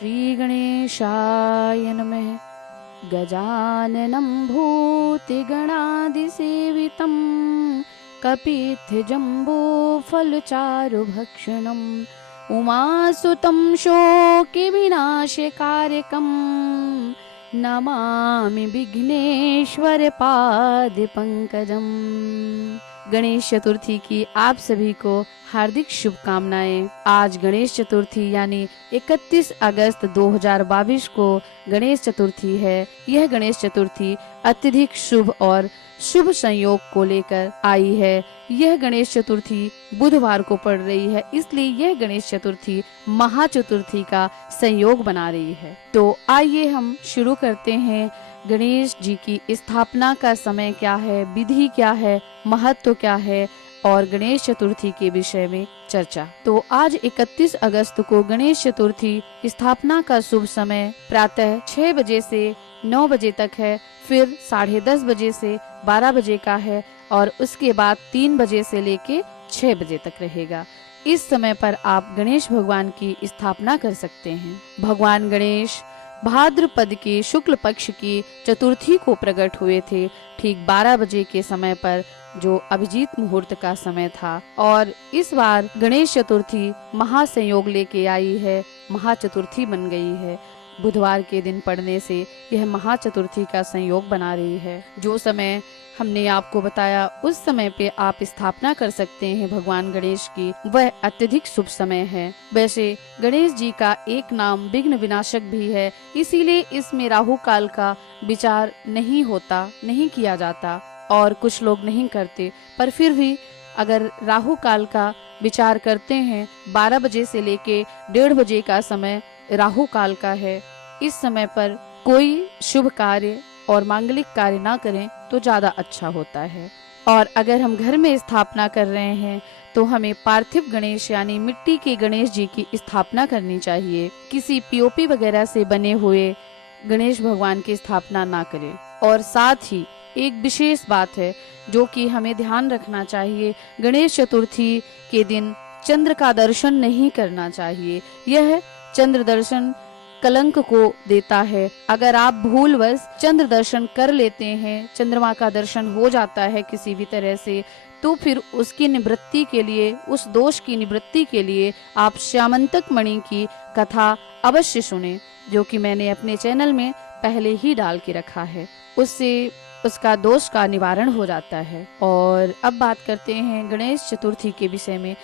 श्री गणेशाय नमः। गजाननं भूतिगणादिसेवितं कपित्थजम्बूफलचारुभक्षणम् उमासुतं शोकविनाशकारकं नमामि विघ्नेश्वर पादपंकजम्। गणेश चतुर्थी की आप सभी को हार्दिक शुभकामनाएं। आज गणेश चतुर्थी यानी 31 अगस्त 2022 को गणेश चतुर्थी है। यह गणेश चतुर्थी अत्यधिक शुभ और शुभ संयोग को लेकर आई है। यह गणेश चतुर्थी बुधवार को पड़ रही है, इसलिए यह गणेश चतुर्थी महाचतुर्थी का संयोग बना रही है। तो आइए हम शुरू करते हैं। गणेश जी की स्थापना का समय क्या है, विधि क्या है, महत्व क्या है और गणेश चतुर्थी के विषय में चर्चा। तो आज 31 अगस्त को गणेश चतुर्थी स्थापना का शुभ समय प्रातः 6 बजे से 9 बजे तक है, फिर 10:30 बजे से 12 बजे का है और उसके बाद 3 बजे से लेके 6 बजे तक रहेगा। इस समय पर आप गणेश भगवान की स्थापना कर सकते हैं। भगवान गणेश भाद्रपद के शुक्ल पक्ष की चतुर्थी को प्रकट हुए थे, ठीक 12 बजे के समय पर, जो अभिजीत मुहूर्त का समय था। और इस बार गणेश चतुर्थी महासंयोग लेके आई है, महाचतुर्थी बन गई है। बुधवार के दिन पड़ने से यह महाचतुर्थी का संयोग बना रही है। जो समय हमने आपको बताया उस समय पे आप स्थापना कर सकते हैं भगवान गणेश की, वह अत्यधिक शुभ समय है। वैसे गणेश जी का एक नाम विघ्न विनाशक भी है, इसीलिए इसमें राहु काल का विचार नहीं होता, नहीं किया जाता और कुछ लोग नहीं करते। पर फिर भी अगर राहु काल का विचार करते हैं, 12 बजे से लेके 1:30 बजे का समय राहु काल का है। इस समय पर कोई शुभ कार्य और मांगलिक कार्य ना करें तो ज्यादा अच्छा होता है। और अगर हम घर में स्थापना कर रहे हैं तो हमें पार्थिव गणेश यानी मिट्टी के गणेश जी की स्थापना करनी चाहिए। किसी पीओपी वगैरह से बने हुए गणेश भगवान की स्थापना ना करें। और साथ ही एक विशेष बात है जो कि हमें ध्यान रखना चाहिए, गणेश चतुर्थी के दिन चंद्र का दर्शन नहीं करना चाहिए। यह चंद्र दर्शन कलंक को देता है। अगर आप भूलवश चंद्र दर्शन कर लेते हैं, चंद्रमा का दर्शन हो जाता है किसी भी तरह से, तो फिर उसकी निवृत्ति के लिए, उस दोष की निवृत्ति के लिए आप श्यामंतक मणि की कथा अवश्य सुने, जो कि मैंने अपने चैनल में पहले ही डाल के रखा है। उससे उसका दोष का निवारण हो जाता है। और अब बात करते हैं गणेश चतुर्थी के विषय में।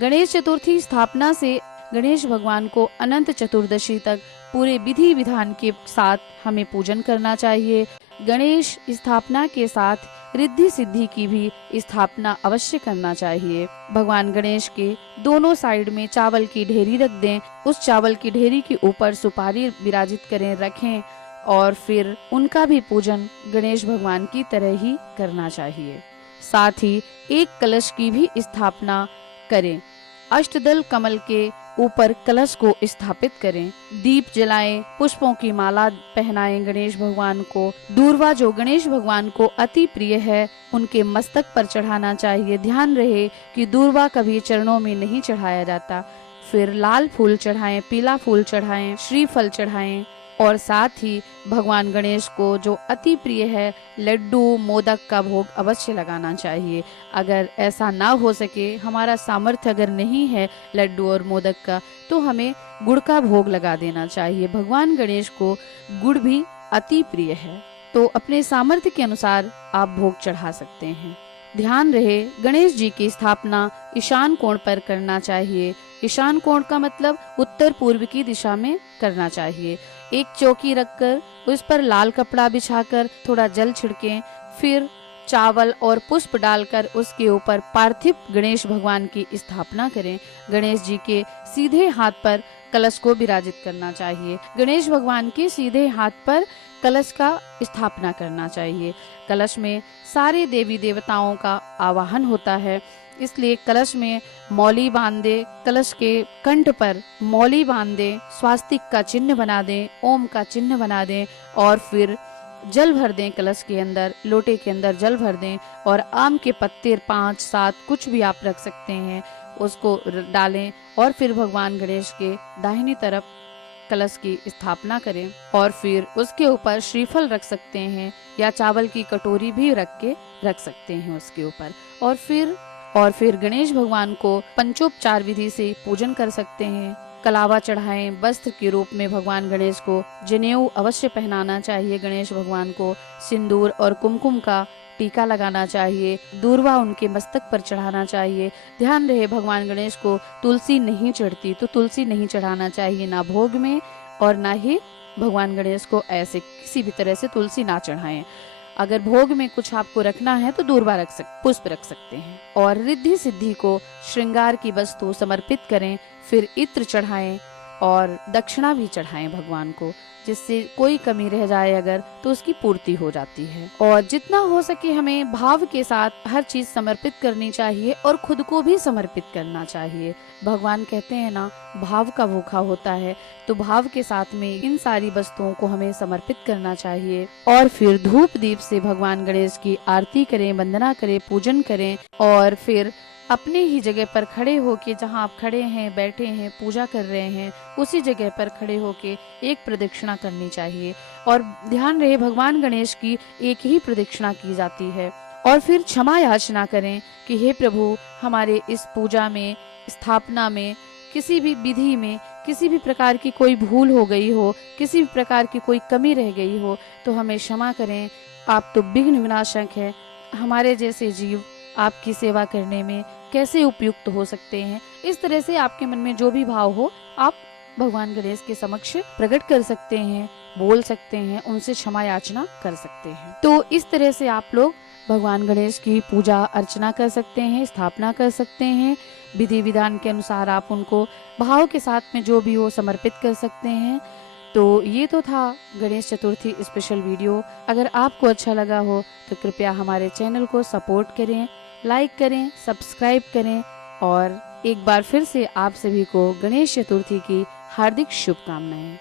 गणेश चतुर्थी स्थापना से गणेश भगवान को अनंत चतुर्दशी तक पूरे विधि विधान के साथ हमें पूजन करना चाहिए। गणेश स्थापना के साथ रिद्धि सिद्धि की भी स्थापना अवश्य करना चाहिए। भगवान गणेश के दोनों साइड में चावल की ढेरी रख दें, उस चावल की ढेरी के ऊपर सुपारी विराजित करें, रखें और फिर उनका भी पूजन गणेश भगवान की तरह ही करना चाहिए। साथ ही एक कलश की भी स्थापना करें। अष्टदल कमल के ऊपर कलश को स्थापित करें, दीप जलाएं, पुष्पों की माला पहनाएं गणेश भगवान को। दूर्वा जो गणेश भगवान को अति प्रिय है, उनके मस्तक पर चढ़ाना चाहिए। ध्यान रहे कि दूर्वा कभी चरणों में नहीं चढ़ाया जाता। फिर लाल फूल चढ़ाएं, पीला फूल चढ़ाएं, श्रीफल चढ़ाएं और साथ ही भगवान गणेश को जो अति प्रिय है, लड्डू मोदक का भोग अवश्य लगाना चाहिए। अगर ऐसा ना हो सके, हमारा सामर्थ्य अगर नहीं है लड्डू और मोदक का, तो हमें गुड़ का भोग लगा देना चाहिए। भगवान गणेश को गुड़ भी अति प्रिय है, तो अपने सामर्थ्य के अनुसार आप भोग चढ़ा सकते हैं। ध्यान रहे गणेश जी की स्थापना ईशान कोण पर करना चाहिए। ईशान कोण का मतलब उत्तर पूर्व की दिशा में करना चाहिए। एक चौकी रखकर उस पर लाल कपड़ा बिछाकर थोड़ा जल छिड़कें, फिर चावल और पुष्प डालकर उसके ऊपर पार्थिव गणेश भगवान की स्थापना करें। गणेश जी के सीधे हाथ पर कलश को विराजित करना चाहिए। गणेश भगवान के सीधे हाथ पर कलश का स्थापना करना चाहिए। कलश में सारे देवी देवताओं का आवाहन होता है, इसलिए कलश में मौली बांध दे, कलश के कंठ पर मौली बांध दे, स्वास्तिक का चिन्ह बना दें, ओम का चिन्ह बना दें और फिर जल भर दें। कलश के अंदर, लोटे के अंदर जल भर दें और आम के पत्ते 5-7 कुछ भी आप रख सकते हैं, उसको डालें और फिर भगवान गणेश के दाहिनी तरफ कलश की स्थापना करें और फिर उसके ऊपर श्रीफल रख सकते हैं या चावल की कटोरी भी रख सकते हैं उसके ऊपर। और फिर गणेश भगवान को पंचोपचार विधि से पूजन कर सकते हैं। कलावा चढ़ाएं, वस्त्र के रूप में भगवान गणेश को जनेऊ अवश्य पहनाना चाहिए। गणेश भगवान को सिंदूर और कुमकुम का टीका लगाना चाहिए। दूर्वा उनके मस्तक पर चढ़ाना चाहिए। ध्यान रहे भगवान गणेश को तुलसी नहीं चढ़ती, तो तुलसी नहीं चढ़ाना चाहिए, ना भोग में और ना ही भगवान गणेश को ऐसे किसी भी तरह से तुलसी ना चढ़ाएं। अगर भोग में कुछ आपको रखना है तो दूर्वा पुष्प रख सकते हैं। और रिद्धि सिद्धि को श्रृंगार की वस्तु समर्पित करें, फिर इत्र चढ़ाएं और दक्षिणा भी चढ़ाएं भगवान को, जिससे कोई कमी रह जाए अगर तो उसकी पूर्ति हो जाती है। और जितना हो सके हमें भाव के साथ हर चीज समर्पित करनी चाहिए और खुद को भी समर्पित करना चाहिए। भगवान कहते हैं ना, भाव का भूखा होता है, तो भाव के साथ में इन सारी वस्तुओं को हमें समर्पित करना चाहिए। और फिर धूप दीप से भगवान गणेश की आरती करें, वंदना करें, पूजन करें और फिर अपने ही जगह पर खड़े होके, जहाँ आप खड़े हैं, बैठे हैं, पूजा कर रहे हैं, उसी जगह पर खड़े होके एक प्रदक्षिणा करनी चाहिए। और ध्यान रहे भगवान गणेश की एक ही प्रदक्षिणा की जाती है। और फिर क्षमा याचना करें कि हे प्रभु, हमारे इस पूजा में, स्थापना में, किसी भी विधि में किसी भी प्रकार की कोई भूल हो गई हो, किसी भी प्रकार की कोई कमी रह गई हो तो हमें क्षमा करें। आप तो विघ्न विनाशक है। हमारे जैसे जीव आपकी सेवा करने में कैसे उपयुक्त हो सकते हैं। इस तरह से आपके मन में जो भी भाव हो आप भगवान गणेश के समक्ष प्रकट कर सकते हैं, बोल सकते हैं, उनसे क्षमा याचना कर सकते हैं। तो इस तरह से आप लोग भगवान गणेश की पूजा अर्चना कर सकते हैं, स्थापना कर सकते हैं। विधि विधान के अनुसार आप उनको भाव के साथ में जो भी हो समर्पित कर सकते हैं। तो ये तो था गणेश चतुर्थी स्पेशल वीडियो। अगर आपको अच्छा लगा हो तो कृपया हमारे चैनल को सपोर्ट करें, लाइक करें, सब्सक्राइब करें और एक बार फिर से आप सभी को गणेश चतुर्थी की हार्दिक शुभकामनाएं।